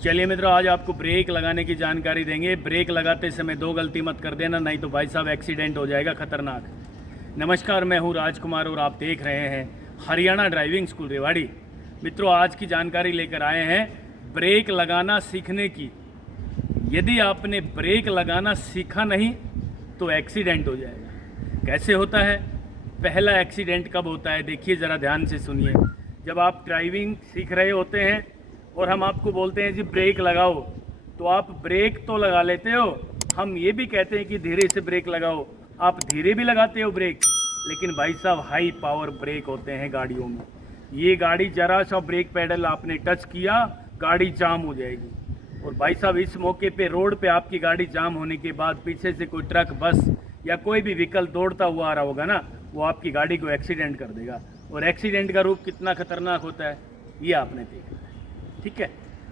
चलिए मित्रों, आज आपको ब्रेक लगाने की जानकारी देंगे। ब्रेक लगाते समय दो गलती मत कर देना, नहीं तो भाई साहब एक्सीडेंट हो जाएगा खतरनाक। नमस्कार, मैं हूं राजकुमार और आप देख रहे हैं हरियाणा ड्राइविंग स्कूल रेवाड़ी। मित्रों, आज की जानकारी लेकर आए हैं ब्रेक लगाना सीखने की। यदि आपने ब्रेक लगाना सीखा नहीं तो एक्सीडेंट हो जाएगा। कैसे होता है? पहला एक्सीडेंट कब होता है, देखिए ज़रा ध्यान से सुनिए। जब आप ड्राइविंग सीख रहे होते हैं और हम आपको बोलते हैं जी ब्रेक लगाओ, तो आप ब्रेक तो लगा लेते हो। हम ये भी कहते हैं कि धीरे से ब्रेक लगाओ, आप धीरे भी लगाते हो ब्रेक, लेकिन भाई साहब हाई पावर ब्रेक होते हैं गाड़ियों में। ये गाड़ी जरा सा ब्रेक पैडल आपने टच किया, गाड़ी जाम हो जाएगी। और भाई साहब इस मौके पे रोड पे आपकी गाड़ी जाम होने के बाद पीछे से कोई ट्रक, बस या कोई भी व्हीकल दौड़ता हुआ आ रहा होगा ना, वो आपकी गाड़ी को एक्सीडेंट कर देगा। और एक्सीडेंट का रूप कितना खतरनाक होता है ये आपने देखा है। ठीक है,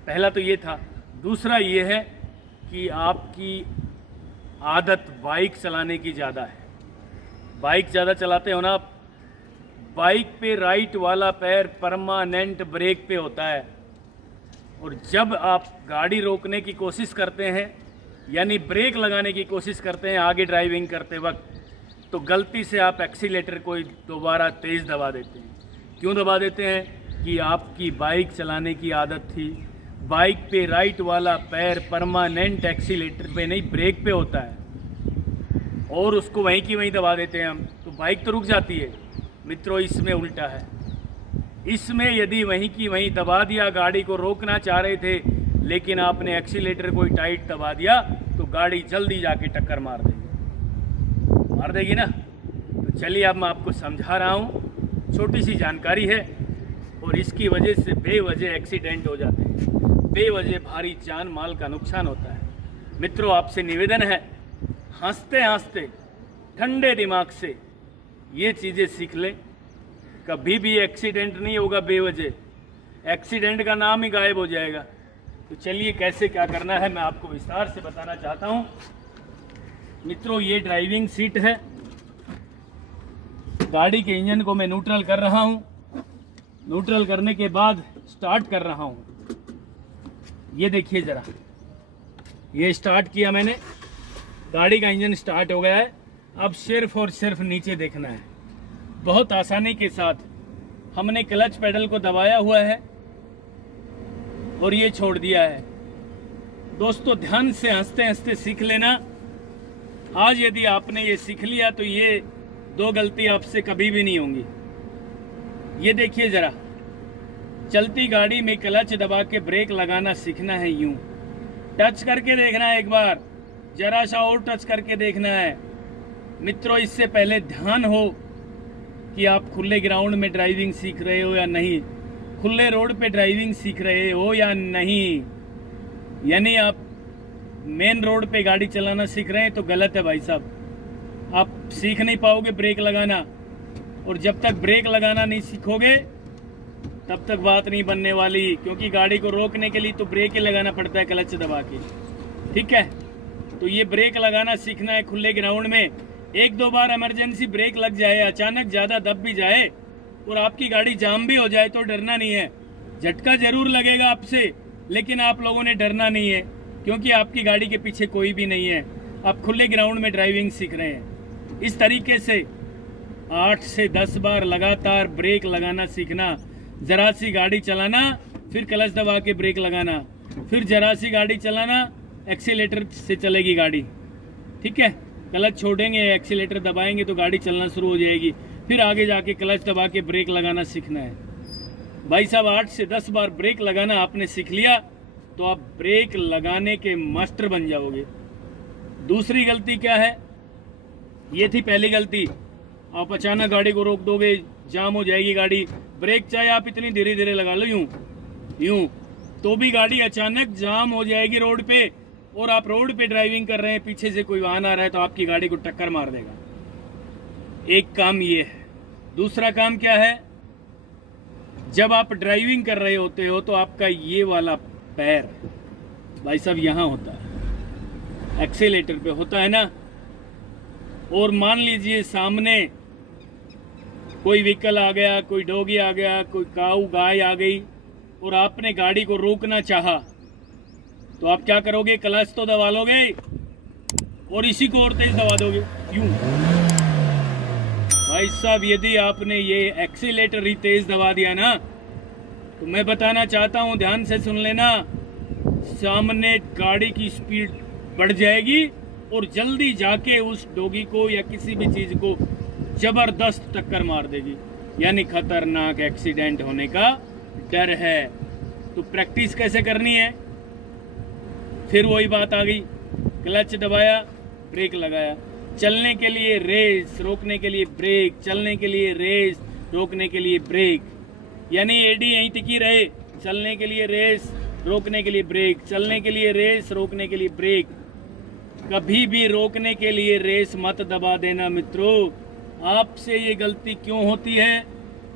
पहला तो ये था। दूसरा ये है कि आपकी आदत बाइक चलाने की ज़्यादा है। बाइक ज़्यादा चलाते हो ना आप, बाइक पे राइट वाला पैर परमानेंट ब्रेक पे होता है। और जब आप गाड़ी रोकने की कोशिश करते हैं, यानी ब्रेक लगाने की कोशिश करते हैं आगे ड्राइविंग करते वक्त, तो गलती से आप एक्सीलेटर को दोबारा तेज़ दबा देते हैं। क्यों दबा देते हैं? कि आपकी बाइक चलाने की आदत थी। बाइक पे राइट वाला पैर परमानेंट एक्सीलेटर पे नहीं, ब्रेक पे होता है, और उसको वहीं की वहीं दबा देते हैं हम, तो बाइक तो रुक जाती है। मित्रों, इसमें उल्टा है। इसमें यदि वहीं की वहीं दबा दिया, गाड़ी को रोकना चाह रहे थे लेकिन आपने एक्सीलेटर को टाइट दबा दिया, तो गाड़ी जल्दी जाके टक्कर मार देगी ना। तो चलिए अब मैं आपको समझा रहा हूँ, छोटी सी जानकारी है, और इसकी वजह से बेवजह एक्सीडेंट हो जाते हैं, बेवजह भारी जान माल का नुकसान होता है। मित्रों, आपसे निवेदन है, हंसते हंसते ठंडे दिमाग से ये चीज़ें सीख लें। कभी भी एक्सीडेंट नहीं होगा बेवजह, एक्सीडेंट का नाम ही गायब हो जाएगा। तो चलिए कैसे क्या करना है मैं आपको विस्तार से बताना चाहता हूँ। मित्रों, ये ड्राइविंग सीट है। गाड़ी के इंजन को मैं न्यूट्रल कर रहा हूँ। न्यूट्रल करने के बाद स्टार्ट कर रहा हूँ। ये देखिए ज़रा, ये स्टार्ट किया मैंने, गाड़ी का इंजन स्टार्ट हो गया है। अब सिर्फ और सिर्फ नीचे देखना है। बहुत आसानी के साथ हमने क्लच पेडल को दबाया हुआ है और ये छोड़ दिया है। दोस्तों, ध्यान से हंसते हंसते सीख लेना। आज यदि आपने ये सीख लिया तो ये दो गलती आपसे कभी भी नहीं होंगी। ये देखिए ज़रा, चलती गाड़ी में क्लच दबा के ब्रेक लगाना सीखना है। यूं टच करके देखना है, एक बार जरा सा और टच करके देखना है। मित्रों, इससे पहले ध्यान हो कि आप खुले ग्राउंड में ड्राइविंग सीख रहे हो या नहीं, खुले रोड पे ड्राइविंग सीख रहे हो या नहीं। यानी आप मेन रोड पे गाड़ी चलाना सीख रहे हैं तो गलत है भाई साहब। आप सीख नहीं पाओगे ब्रेक लगाना, और जब तक ब्रेक लगाना नहीं सीखोगे तब तक बात नहीं बनने वाली, क्योंकि गाड़ी को रोकने के लिए तो ब्रेक ही लगाना पड़ता है क्लच दबा के। ठीक है, तो ये ब्रेक लगाना सीखना है खुले ग्राउंड में। एक दो बार इमरजेंसी ब्रेक लग जाए, अचानक ज़्यादा दब भी जाए और आपकी गाड़ी जाम भी हो जाए तो डरना नहीं है। झटका जरूर लगेगा आपसे, लेकिन आप लोगों ने डरना नहीं है, क्योंकि आपकी गाड़ी के पीछे कोई भी नहीं है। आप खुले ग्राउंड में ड्राइविंग सीख रहे हैं। इस तरीके से 8 से 10 बार लगातार ब्रेक लगाना सीखना। जरा सी गाड़ी चलाना, फिर क्लच दबा के ब्रेक लगाना, फिर जरा सी गाड़ी चलाना, एक्सीलेटर से चलेगी गाड़ी। ठीक है, क्लच छोड़ेंगे, एक्सीलेटर दबाएंगे तो गाड़ी चलना शुरू हो जाएगी। फिर आगे जाके क्लच दबा के ब्रेक लगाना सीखना है। भाई साहब, 8 से 10 बार ब्रेक लगाना आपने सीख लिया तो आप ब्रेक लगाने के मास्टर बन जाओगे। दूसरी गलती क्या है? ये थी पहली गलती, आप अचानक गाड़ी को रोक दोगे, जाम हो जाएगी गाड़ी। ब्रेक चाहे आप इतनी धीरे धीरे लगा लो, यूं तो भी गाड़ी अचानक जाम हो जाएगी रोड पे, और आप रोड पे ड्राइविंग कर रहे हैं, पीछे से कोई वाहन आ रहा है तो आपकी गाड़ी को टक्कर मार देगा। एक काम ये है। दूसरा काम क्या है? जब आप ड्राइविंग कर रहे होते हो तो आपका ये वाला पैर भाई साहब यहाँ होता है, एक्सीलेटर पे होता है ना। और मान लीजिए सामने कोई व्हीकल आ गया, कोई डॉगी आ गया, कोई काऊ गाय आ गई, और आपने गाड़ी को रोकना चाहा तो आप क्या करोगे, क्लच तो दबा लोगे और इसी को और तेज दबा दोगे। क्यों भाई साहब, यदि आपने ये एक्सीलेटर ही तेज दबा दिया ना, तो मैं बताना चाहता हूं, ध्यान से सुन लेना, सामने गाड़ी की स्पीड बढ़ जाएगी और जल्दी जाके उस डोगी को या किसी भी चीज को जबरदस्त टक्कर मार देगी, यानी खतरनाक एक्सीडेंट होने का डर है। तो प्रैक्टिस कैसे करनी है, फिर वही बात आ गई, क्लच दबाया, ब्रेक लगाया, चलने के लिए रेस, रोकने के लिए ब्रेक, चलने के लिए रेस, रोकने के लिए ब्रेक, यानी एडी यहीं टिकी रहे, चलने के लिए रेस, रोकने के लिए ब्रेक, चलने के लिए रेस, रोकने के लिए ब्रेक। कभी भी रोकने के लिए रेस मत दबा देना मित्रों। आपसे ये गलती क्यों होती है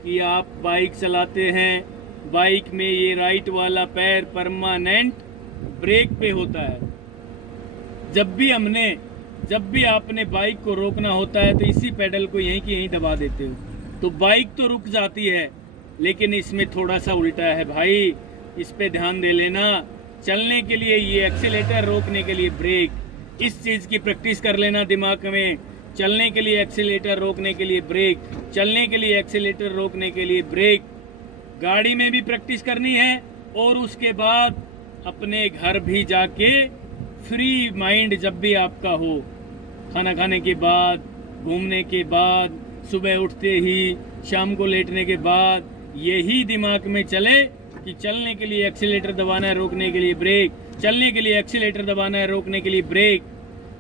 कि आप बाइक चलाते हैं, बाइक में ये राइट वाला पैर परमानेंट ब्रेक पे होता है। जब भी आपने बाइक को रोकना होता है तो इसी पेडल को यहीं की यहीं दबा देते हो, तो बाइक तो रुक जाती है, लेकिन इसमें थोड़ा सा उल्टा है भाई, इस पे ध्यान दे लेना। चलने के लिए ये एक्सीलेटर, रोकने के लिए ब्रेक, इस चीज की प्रैक्टिस कर लेना दिमाग में। चलने के लिए एक्सीलेटर, रोकने के लिए ब्रेक, चलने के लिए एक्सीलेटर, रोकने के लिए ब्रेक। गाड़ी में भी प्रैक्टिस करनी है और उसके बाद अपने घर भी जाके फ्री माइंड जब भी आपका हो, खाना खाने के बाद, घूमने के बाद, सुबह उठते ही, शाम को लेटने के बाद, यही दिमाग में चले कि चलने के लिए एक्सीलेटर दबाना है, रोकने के लिए ब्रेक, चलने के लिए एक्सीलेटर दबाना है, रोकने के लिए ब्रेक।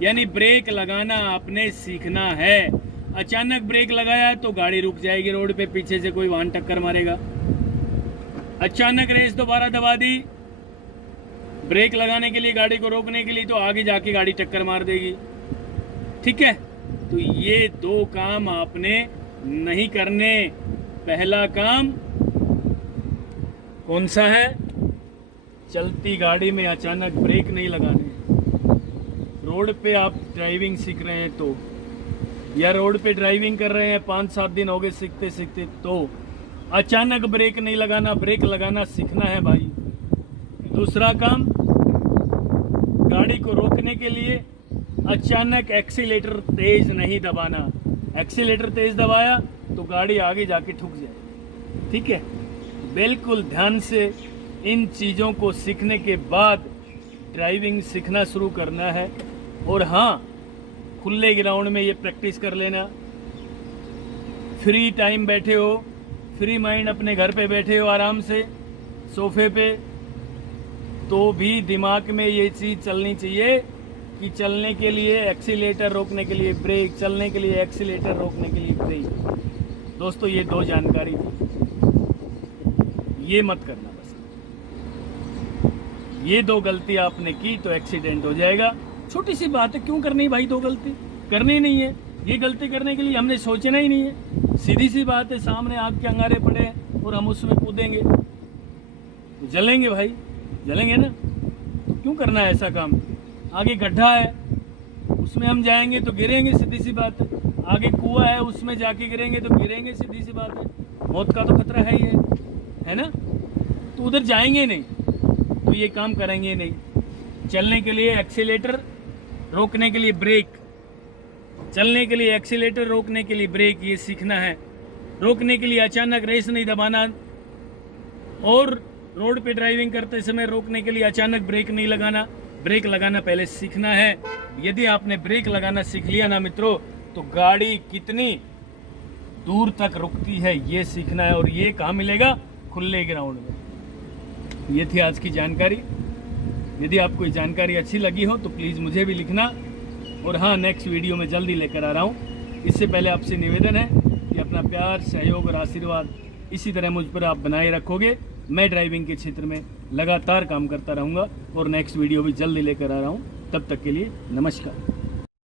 यानी ब्रेक लगाना आपने सीखना है। अचानक ब्रेक लगाया तो गाड़ी रुक जाएगी रोड पे, पीछे से कोई वाहन टक्कर मारेगा। अचानक रेस दोबारा दबा दी, ब्रेक लगाने के लिए, गाड़ी को रोकने के लिए, तो आगे जाके गाड़ी टक्कर मार देगी। ठीक है, तो ये दो काम आपने नहीं करने। पहला काम कौन सा है, चलती गाड़ी में अचानक ब्रेक नहीं लगाने। रोड पे आप ड्राइविंग सीख रहे हैं तो, या रोड पे ड्राइविंग कर रहे हैं, 5-7 दिन हो गए सीखते सीखते, तो अचानक ब्रेक नहीं लगाना, ब्रेक लगाना सीखना है भाई। दूसरा काम, गाड़ी को रोकने के लिए अचानक एक्सीलेटर तेज नहीं दबाना। एक्सीलेटर तेज दबाया तो गाड़ी आगे जाके ठुक जाए। ठीक है, बिल्कुल ध्यान से इन चीज़ों को सीखने के बाद ड्राइविंग सीखना शुरू करना है। और हाँ, खुले ग्राउंड में ये प्रैक्टिस कर लेना। फ्री टाइम बैठे हो, फ्री माइंड अपने घर पे बैठे हो आराम से सोफे पे, तो भी दिमाग में ये चीज़ चलनी चाहिए कि चलने के लिए एक्सीलेटर, रोकने के लिए ब्रेक, चलने के लिए एक्सीलेटर, रोकने के लिए ब्रेक। दोस्तों, ये दो जानकारी थी, ये मत करना बस। ये दो गलती आपने की तो एक्सीडेंट हो जाएगा। छोटी सी बात है, क्यों करनी भाई, दो गलती करनी नहीं है। ये गलती करने के लिए हमने सोचना ही नहीं है। सीधी सी बात है, सामने आग के अंगारे पड़े हैं और हम उसमें कूदेंगे तो जलेंगे भाई, जलेंगे ना। तो क्यों करना है ऐसा काम। आगे गड्ढा है, उसमें हम जाएंगे तो गिरेंगे, सीधी सी बात है। आगे कुआं है, उसमें जाके गिरेंगे तो गिरेंगे, सीधी सी बात है। मौत का तो खतरा है ही है ना। तो उधर जाएंगे नहीं, तो ये काम करेंगे नहीं। चलने के लिए एक्सीलेटर, रोकने के लिए ब्रेक, चलने के लिए एक्सीलेटर, रोकने के लिए ब्रेक, ये सीखना है। रोकने के लिए अचानक रेस नहीं दबाना, और रोड पे ड्राइविंग करते समय रोकने के लिए अचानक ब्रेक नहीं लगाना। ब्रेक लगाना पहले सीखना है। यदि आपने ब्रेक लगाना सीख लिया ना मित्रों, तो गाड़ी कितनी दूर तक रुकती है ये सीखना है। और ये कहाँ मिलेगा, खुले ग्राउंड में। ये थी आज की जानकारी। यदि आपको ये जानकारी अच्छी लगी हो तो प्लीज़ मुझे भी लिखना। और हाँ, नेक्स्ट वीडियो में जल्दी लेकर आ रहा हूँ। इससे पहले आपसे निवेदन है कि अपना प्यार, सहयोग और आशीर्वाद इसी तरह मुझ पर आप बनाए रखोगे। मैं ड्राइविंग के क्षेत्र में लगातार काम करता रहूँगा और नेक्स्ट वीडियो भी जल्दी लेकर आ रहा हूँ। तब तक के लिए नमस्कार।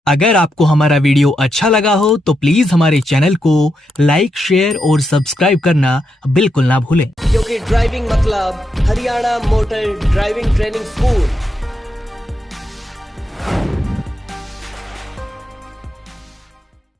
अगर आपको हमारा वीडियो अच्छा लगा हो तो प्लीज हमारे चैनल को लाइक, शेयर और सब्सक्राइब करना बिल्कुल ना भूलें। क्योंकि ड्राइविंग मतलब Haryana motor driving training school.